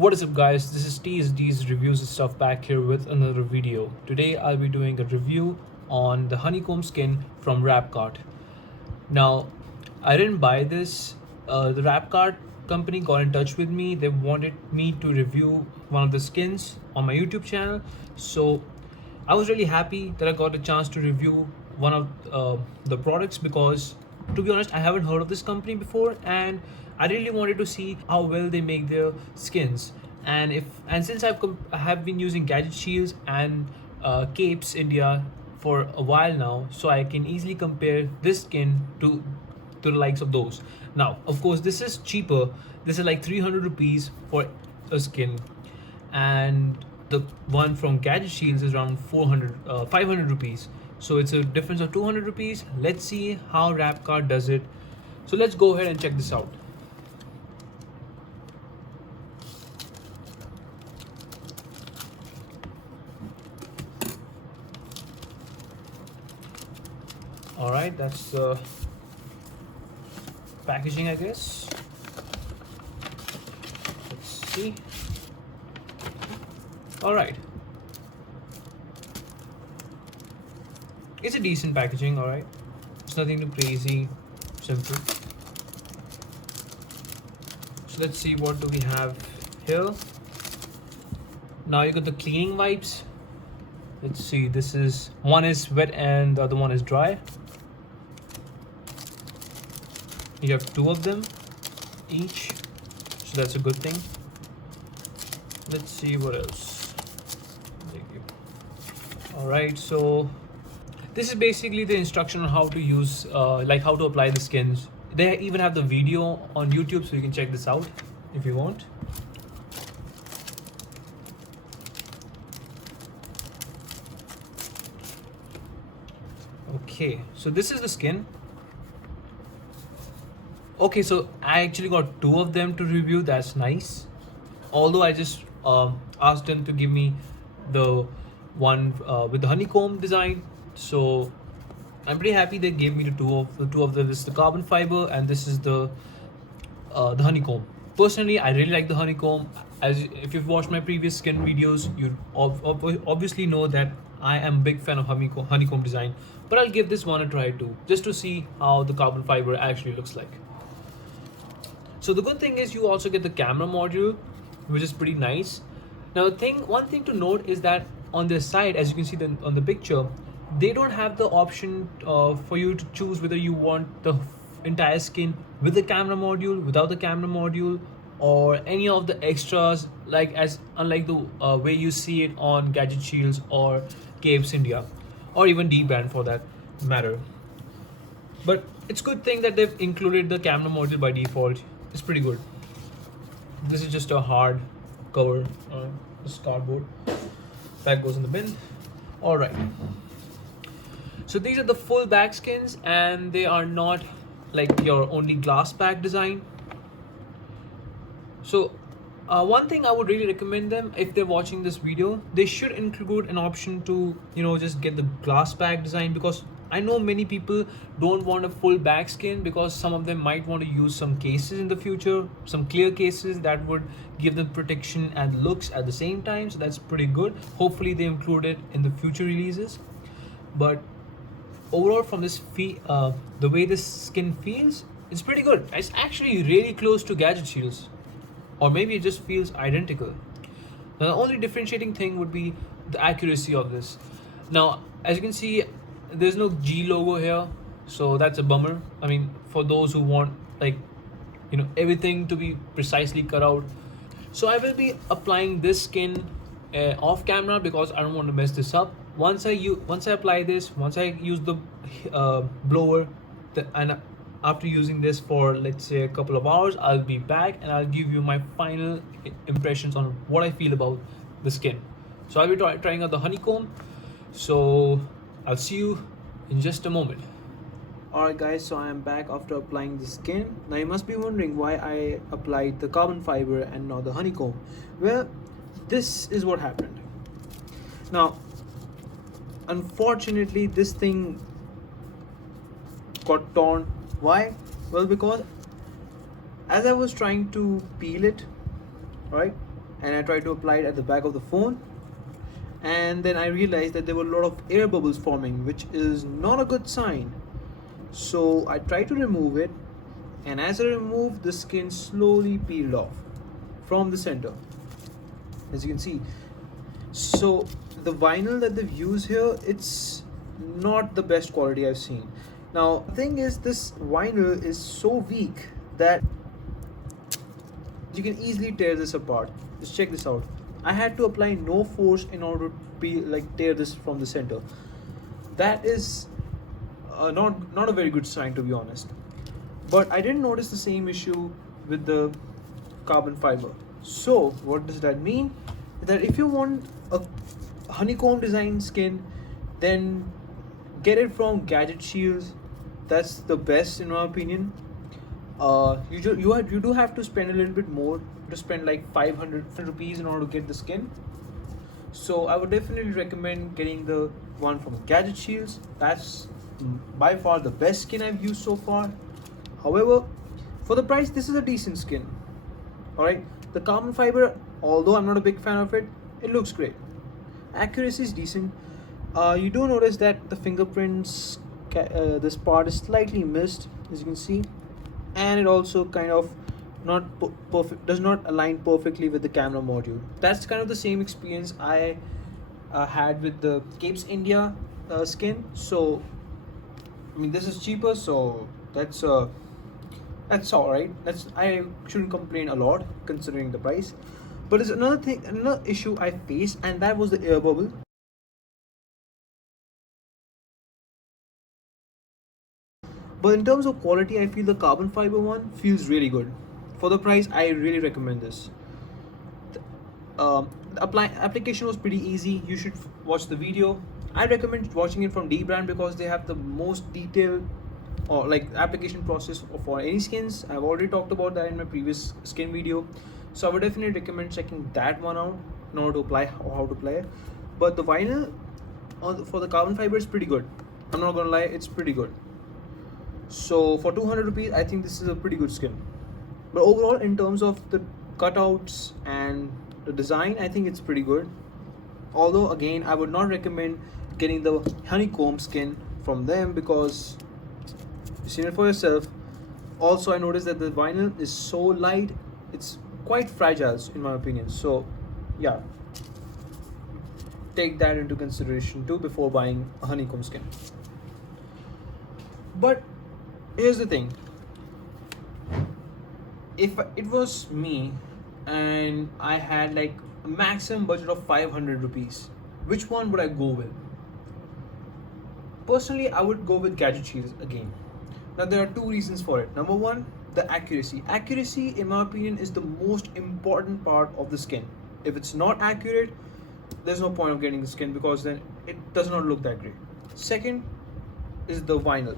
What is up guys, this is TSD's Reviews and Stuff back here with another video. Today I'll be doing a review on the honeycomb skin from Rapcart. Now, I didn't buy this. The Rapcart company got in touch with me. They wanted me to review one of the skins on my YouTube channel. So I was really happy that I got a chance to review one of the products because, to be honest, I haven't heard of this company before, and I really wanted to see how well they make their skins. And since I have been using Gadget Shields and Capes India for a while now, so I can easily compare this skin to the likes of those. Now, of course, this is cheaper. This is like 300 rupees for a skin, and the one from Gadget Shields is around 500 rupees. So it's a difference of 200 rupees. Let's see how Rapcart does it. So let's go ahead and check this out. All right, that's the packaging, I guess. Let's see. All right, it's a decent packaging. All right, it's nothing too crazy, simple. So let's see, what do we have here. Now you got the cleaning wipes. Let's see, this is, one is wet and the other one is dry. You have two of them each, so that's a good thing. Let's see what else. All right, so this is basically the instruction on how to use, like how to apply the skins. They even have the video on YouTube, so you can check this out if you want. Okay, so this is the skin. Okay, so I actually got two of them to review. That's nice. Although I just asked them to give me the one with the honeycomb design. So I'm pretty happy they gave me the two of them. This is the carbon fiber and this is the honeycomb. Personally, I really like the honeycomb. As if you've watched my previous skin videos, you obviously know that I am a big fan of honeycomb design. But I'll give this one a try too, just to see how the carbon fiber actually looks like. So the good thing is you also get the camera module, which is pretty nice. Now one thing to note is that on this side, as you can see on the picture, they don't have the option for you to choose whether you want the entire skin with the camera module, without the camera module, or any of the extras, unlike the way you see it on Gadget Shields or Capes India, or even D-Brand for that matter. But it's a good thing that they've included the camera module by default. It's pretty good. This is just a hard cover, this cardboard. That goes in the bin. All right. So these are the full back skins, and they are not like your only glass back design. So one thing I would really recommend them, if they're watching this video, they should include an option to, just get the glass back design, because I know many people don't want a full back skin because some of them might want to use some cases in the future, some clear cases that would give them protection and looks at the same time. So that's pretty good. Hopefully they include it in the future releases. But overall, from this the way this skin feels, it's pretty good. It's actually really close to Gadget Shields, or maybe it just feels identical. Now the only differentiating thing would be the accuracy of this. Now, as you can see, there's no G logo here, so that's a bummer. I mean, for those who want everything to be precisely cut out. So I will be applying this skin off camera because I don't want to mess this up. Once I apply this, once I use the blower, and after using this for, let's say, a couple of hours, I'll be back and I'll give you my final impressions on what I feel about the skin. So I'll be trying out the honeycomb. So I'll see you in just a moment. Alright guys, so I am back after applying the skin. Now you must be wondering why I applied the carbon fiber and not the honeycomb. Well, this is what happened. Now, unfortunately, this thing got torn. Why? Well, because as I was trying to peel it, right, and I tried to apply it at the back of the phone, and then I realized that there were a lot of air bubbles forming, which is not a good sign. So I tried to remove it, and as I removed, the skin slowly peeled off from the center, as you can see. So the vinyl that they've used here, it's not the best quality I've seen. Now the thing is, this vinyl is so weak that you can easily tear this apart. Just check this out. I had to apply no force in order to tear this from the center. That is not a very good sign, to be honest. But I didn't notice the same issue with the carbon fiber. So what does that mean? That if you want a honeycomb design skin, then get it from Gadget Shields. That's the best in my opinion. You do have to spend a little bit more, to spend like 500 rupees in order to get the skin. So I would definitely recommend getting the one from Gadget Shields. That's by far the best skin I've used so far. However, for the price, this is a decent skin. Alright, the carbon fiber, although I'm not a big fan of it, it looks great. Accuracy is decent. You do notice that the fingerprints, this part is slightly missed, as you can see, and it also kind of not perfect, does not align perfectly with the camera module. That's kind of the same experience I had with the Capes India skin. So I mean, this is cheaper, so that's all right. I shouldn't complain a lot considering the price. But there's another issue I faced, and that was the air bubble. But in terms of quality, I feel the carbon fiber one feels really good. For the price, I really recommend this. The application was pretty easy. You should watch the video. I recommend watching it from Dbrand because they have the most detailed or like application process for any skins. I've already talked about that in my previous skin video, so I would definitely recommend checking that one out in order to apply or how to apply it. But the vinyl for the carbon fiber is pretty good. I'm not gonna lie, it's pretty good. So for 200 rupees, I think this is a pretty good skin. But overall, in terms of the cutouts and the design, I think it's pretty good. Although again, I would not recommend getting the honeycomb skin from them because you've seen it for yourself. Also, I noticed that the vinyl is so light, it's quite fragile in my opinion. So yeah, take that into consideration too before buying a honeycomb skin. But here's the thing, if it was me and I had like a maximum budget of 500 rupees, which one would I go with? Personally, I would go with Gadget Shields again. Now there are two reasons for it. Number one, the accuracy. Accuracy, in my opinion, is the most important part of the skin. If it's not accurate, there's no point of getting the skin because then it does not look that great. Second is the vinyl.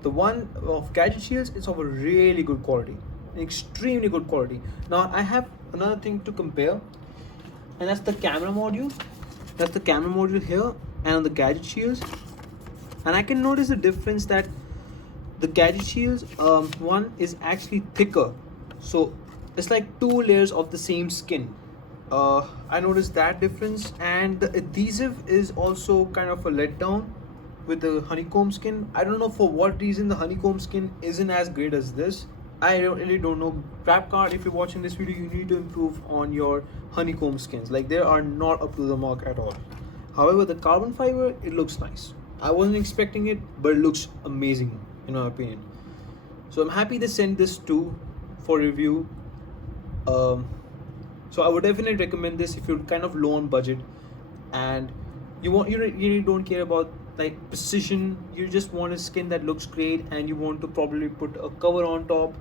The one of Gadget Shields is of a really good quality, extremely good quality. Now I have another thing to compare, and that's the camera module. That's the camera module here and on the Gadget Shields, and I can notice the difference that the Gadget Shields one is actually thicker, so it's like two layers of the same skin. I noticed that difference, and the adhesive is also kind of a letdown with the honeycomb skin. I don't know for what reason the honeycomb skin isn't as great as this. I really don't know. Trapcard, if you're watching this video, you need to improve on your honeycomb skins. Like, they are not up to the mark at all. However, the carbon fiber, it looks nice. I wasn't expecting it, but it looks amazing in my opinion. So I'm happy they sent this too for review. So I would definitely recommend this if you're kind of low on budget and you really don't care about like precision. You just want a skin that looks great and you want to probably put a cover on top,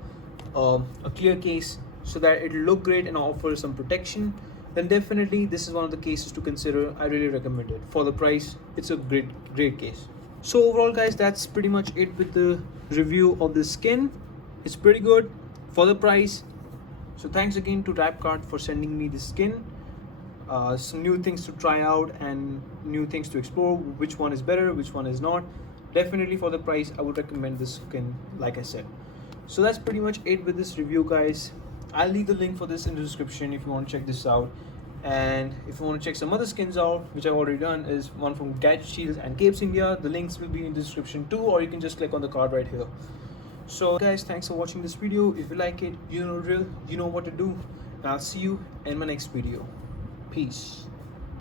a clear case, so that it'll look great and offer some protection. Then definitely this is one of the cases to consider. I really recommend it. For the price, it's a great case. So overall guys, that's pretty much it with the review of this skin. It's pretty good for the price. So thanks again to Trapcard for sending me this skin. Some new things to try out and new things to explore, which one is better, which one is not. Definitely for the price, I would recommend this skin, like I said. So that's pretty much it with this review guys. I'll leave the link for this in the description if you want to check this out. And if you want to check some other skins out, which I've already done, is one from Gadget Shields and Capes India. The links will be in the description too, or you can just click on the card right here. So guys, thanks for watching this video. If you like it, you know the drill, you know what to do. And I'll see you in my next video. Peace.